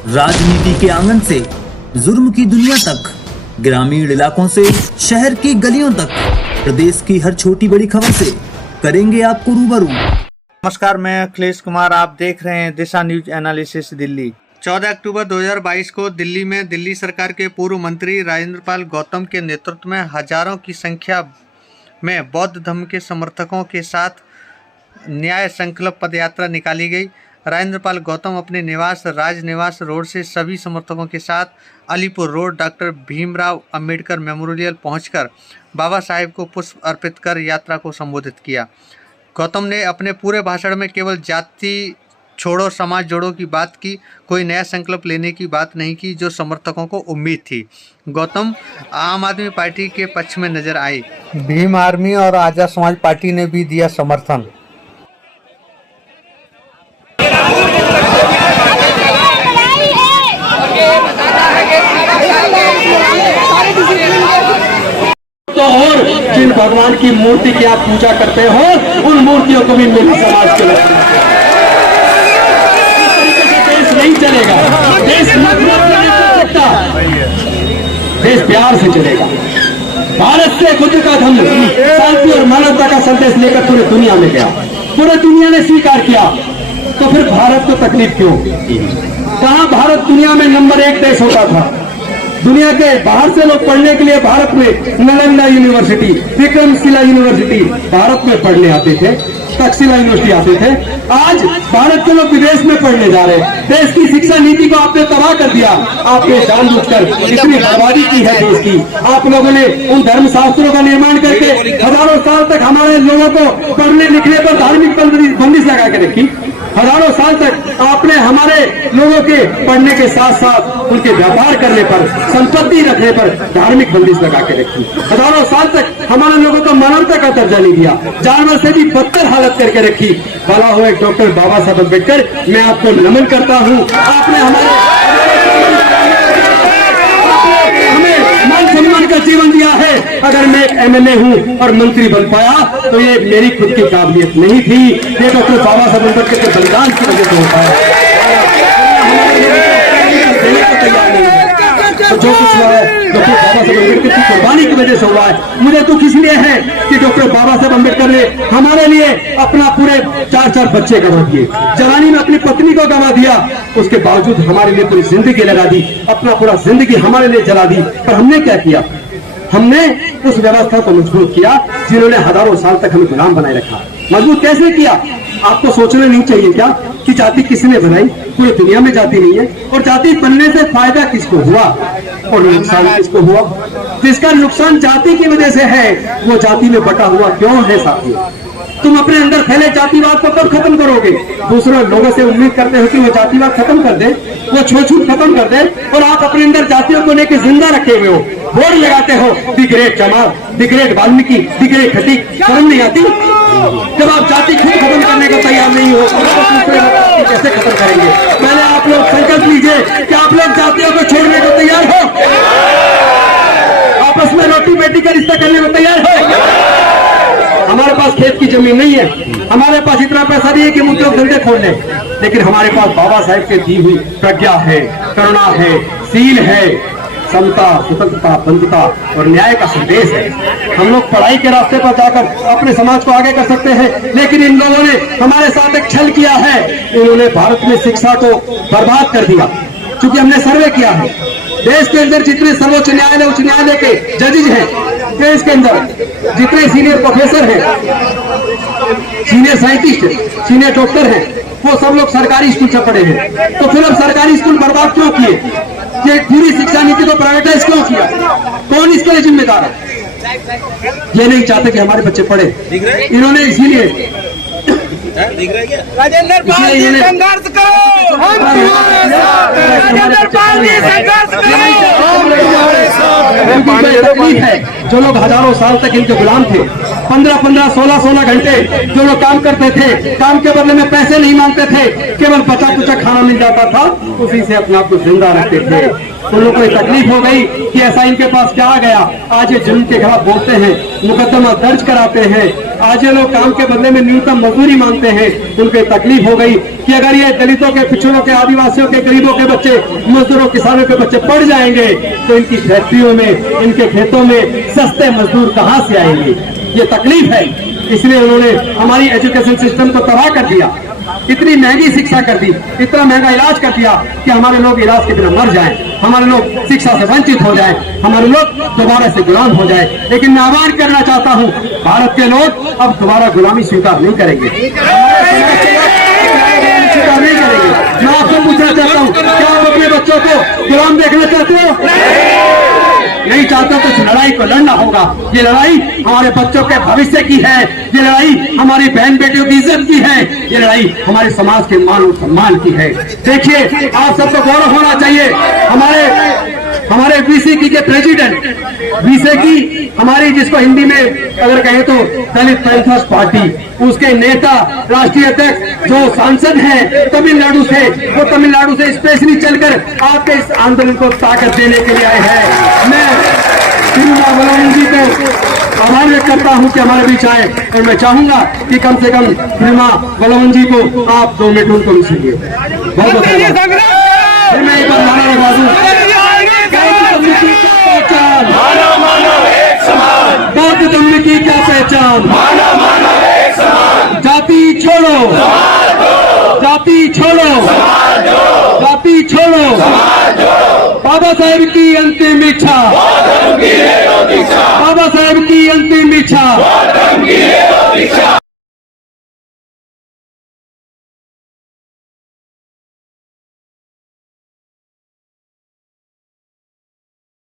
राजनीति के आंगन से जुर्म की दुनिया तक, ग्रामीण इलाकों से शहर की गलियों तक, प्रदेश की हर छोटी बड़ी खबर से करेंगे आपको रूबरू। नमस्कार, मैं अखिलेश कुमार। आप देख रहे हैं दिशा न्यूज एनालिसिस दिल्ली। 14 अक्टूबर 2022 को दिल्ली में दिल्ली सरकार के पूर्व मंत्री राजेंद्र पाल गौतम के नेतृत्व में हजारों की संख्या में बौद्ध धर्म के समर्थकों के साथ न्याय संकल्प पदयात्रा निकाली गई। राजेंद्र पाल गौतम अपने निवास राजनिवास रोड से सभी समर्थकों के साथ Alipur road doctor Bhimrao Ambedkar memorial पहुंचकर बाबा साहेब को पुष्प अर्पित कर यात्रा को संबोधित किया। गौतम ने अपने पूरे भाषण में केवल जाति छोड़ो समाज जोड़ो की बात की, कोई नया संकल्प लेने की बात नहीं की जो समर्थकों को उम्मीद थी। गौतम आम आदमी पार्टी के पक्ष में नजर आए। भीम आर्मी और आजाद समाज पार्टी ने भी दिया समर्थन। तो और जिन भगवान की मूर्ति की आप पूजा करते हो उन मूर्तियों को भी मेरे समाज के लोग देश नहीं चलेगा। देश नफरत से नहीं चलता, देश प्यार से चलेगा। भारत से खुद का धर्म शांति और मानवता का संदेश लेकर पूरे दुनिया में गया, पूरे दुनिया ने स्वीकार किया। तो फिर भारत को तकलीफ क्यों? कहाँ भारत दुनिया में नंबर 1 देश होता था। दुनिया के बाहर से लोग पढ़ने के लिए भारत में नालंदा यूनिवर्सिटी, विक्रमशिला यूनिवर्सिटी भारत में पढ़ने आते थे, तक्षशिला यूनिवर्सिटी आते थे। आज भारत के लोग विदेश में पढ़ने जा रहे हैं। देश की शिक्षा नीति को आपने तबाह कर दिया। आपने जानबूझकर इतनी बर्बादी की है देश की। आप लोगों ने उन धर्म शास्त्रों का निर्माण करके हजारों साल तक हमारे लोगों को पढ़ने लिखने पर धार्मिक बंदिश लगा के रखी। हजारों साल तक आपने हमारे लोगों के पढ़ने के साथ साथ उनके व्यापार करने पर, संपत्ति रखने पर धार्मिक बंदिश लगा के रखी। हजारों साल तक हमारे लोगों को मानवता का दर्जा नहीं दिया, जानवर से भी बदतर हालत करके रखी। भला हो एक डॉक्टर बाबा साहब अम्बेडकर, मैं आपको नमन करता हूँ। आपने हमें मान सम्मान का जीवन दिया है। अगर मैं एक MLA हूँ और मंत्री बन पाया तो ये मेरी खुद की काबिलियत नहीं थी, ये डॉक्टर बाबा साहब अम्बेडकर के बलिदान की वजह से हो पाया। तो जो कुछ हुआ है डॉक्टर बाबा साहब अम्बेडकर की कुर्बानी की वजह से हुआ है। मुझे दुख इसलिए है कि डॉक्टर बाबा साहब अम्बेडकर ने हमारे लिए अपना पूरे 4 बच्चे गंवा दिए, जवानी में अपनी पत्नी को गंवा दिया, उसके बावजूद हमारे लिए पूरी जिंदगी लगा दी, अपना पूरा जिंदगी हमारे लिए जला दी। पर हमने क्या किया? हमने उस व्यवस्था को मजबूत किया जिन्होंने हजारों साल तक हमें गुलाम बनाए रखा। मजबूत कैसे किया? आपको सोचना नहीं चाहिए क्या कि जाति किसने बनाई? पूरी दुनिया में जाति नहीं है। और जाति बनने से फायदा किसको हुआ और नुकसान किसको हुआ? जिसका नुकसान जाति की वजह से है वो जाति में बटा हुआ क्यों है? साथियों, तुम अपने अंदर फैले जातिवाद को कब खत्म करोगे? दूसरे लोगों से उम्मीद करते हो कि वो जातिवाद खत्म कर दे, वो छूत खत्म कर दे, और आप अपने अंदर जातियों को लेकर जिंदा रखे हुए हो। बोर्ड लगाते हो दी ग्रेट चमार, the great Valmiki, the great Khatik. शर्म नहीं आती? जब आप जाति खुद खत्म करने को तैयार नहीं हो तो दूसरे लोग कैसे खत्म करेंगे? पहले आप लोग संकल्प लीजिए कि आप लोग जातियों को छोड़ने को तैयार हो, आपस में रोटी बेटी का रिश्ता करने को तैयार हो। हमारे पास खेत की जमीन नहीं है, हमारे पास इतना पैसा नहीं है कि मुझे धंधे खोल लें, लेकिन हमारे पास बाबा साहेब के दी हुई प्रज्ञा है, करुणा है, सील है, समता, स्वतंत्रता, बंधुता और न्याय का संदेश है। हम लोग पढ़ाई के रास्ते पर जाकर अपने समाज को आगे कर सकते हैं, लेकिन इन लोगों ने हमारे साथ एक छल किया है। इन्होंने भारत में शिक्षा को बर्बाद कर दिया। क्योंकि हमने सर्वे किया है, देश के अंदर जितने सर्वोच्च न्यायालय, उच्च न्यायालय के जजेज हैं, देश के अंदर जितने सीनियर प्रोफेसर हैं, सीनियर साइंटिस्ट, सीनियर डॉक्टर हैं, वो सब लोग सरकारी स्कूल से पढ़े हैं। तो फिर अब सरकारी स्कूल बर्बाद क्यों किए? ये पूरी शिक्षा नीति को प्राइवेटाइज क्यों किया? कौन इसके लिए जिम्मेदार है? ये नहीं चाहते कि हमारे बच्चे पढ़े। इन्होंने इसीलिए राजेंद्र पाल जी संघर्ष करो, हम तुम्हारे साथ हैं। राजेंद्र पाल जी संघर्ष करो, हम तुम्हारे साथ हैं। जो लोग हजारों साल तक इनके गुलाम थे, 15-15, 16-16 घंटे जो लोग काम करते थे, काम के बदले में पैसे नहीं मांगते थे, केवल बचा कुचा खाना मिल जाता था, उसी से अपने आप को जिंदा रखते थे। तो लोगों को तकलीफ हो गई कि ऐसा इनके पास क्या आ गया, आज ये जुल्म के खिलाफ बोलते हैं, मुकदमा दर्ज कराते हैं, आज ये लोग काम के बदले में न्यूनतम मजदूरी मांगते हैं। उनको तकलीफ हो गई कि अगर ये दलितों के, पिछड़ों के, आदिवासियों के, गरीबों के बच्चे, मजदूरों, किसानों के बच्चे पढ़ जाएंगे तो इनकी फैक्ट्रियों में, इनके खेतों में सस्ते मजदूर कहां से आएंगे। ये तकलीफ है, इसलिए उन्होंने हमारी एजुकेशन सिस्टम को तबाह कर दिया, इतनी महंगी शिक्षा कर दी, इतना महंगा इलाज कर दिया कि हमारे लोग इलाज के बिना मर जाएं, हमारे लोग शिक्षा से वंचित हो जाएं, हमारे लोग दोबारा से गुलाम हो जाएं। लेकिन मैं आह्वान करना चाहता हूं, भारत के लोग अब दोबारा गुलामी स्वीकार नहीं करेंगे, स्वीकार नहीं करेंगे। मैं आपसे पूछना चाहता हूं, क्या आप अपने बच्चों को गुलाम देखना चाहते हो? नहीं चाहते तो इस लड़ाई को लड़ना होगा। ये लड़ाई हमारे बच्चों के भविष्य की है, ये लड़ाई हमारी बहन बेटियों की इज्जत की है, ये लड़ाई हमारे समाज के मान और सम्मान की है। देखिए, आप सबको गौरव होना चाहिए, हमारे बीसीकी के प्रेसिडेंट, बीसीकी हमारी, जिसको हिंदी में अगर कहें तो दलित पैंथर्स पार्टी, उसके नेता, राष्ट्रीय अध्यक्ष जो सांसद हैं तमिलनाडु से, वो तमिलनाडु से स्पेशली चलकर आपके इस आंदोलन को ताकत देने के लिए आए हैं। मैं तिरुमा बलवन जी को आभार व्यक्त करता हूं कि हमारे बीच आए, और मैं चाहूंगा कि कम से कम तिरुमा बलवन जी को आप 2 मिनट उनको भी सुनिए। बहुत बहुत धन्यवाद। फिर मैं एक बार नारा लगा दूं, बौद्ध धर्म की क्या पहचान, जाति छोड़ो, जाति छोड़ो, जाति छोड़ो, बाबा साहेब की अंतिम इच्छा, बाबा साहेब की अंतिम इच्छा,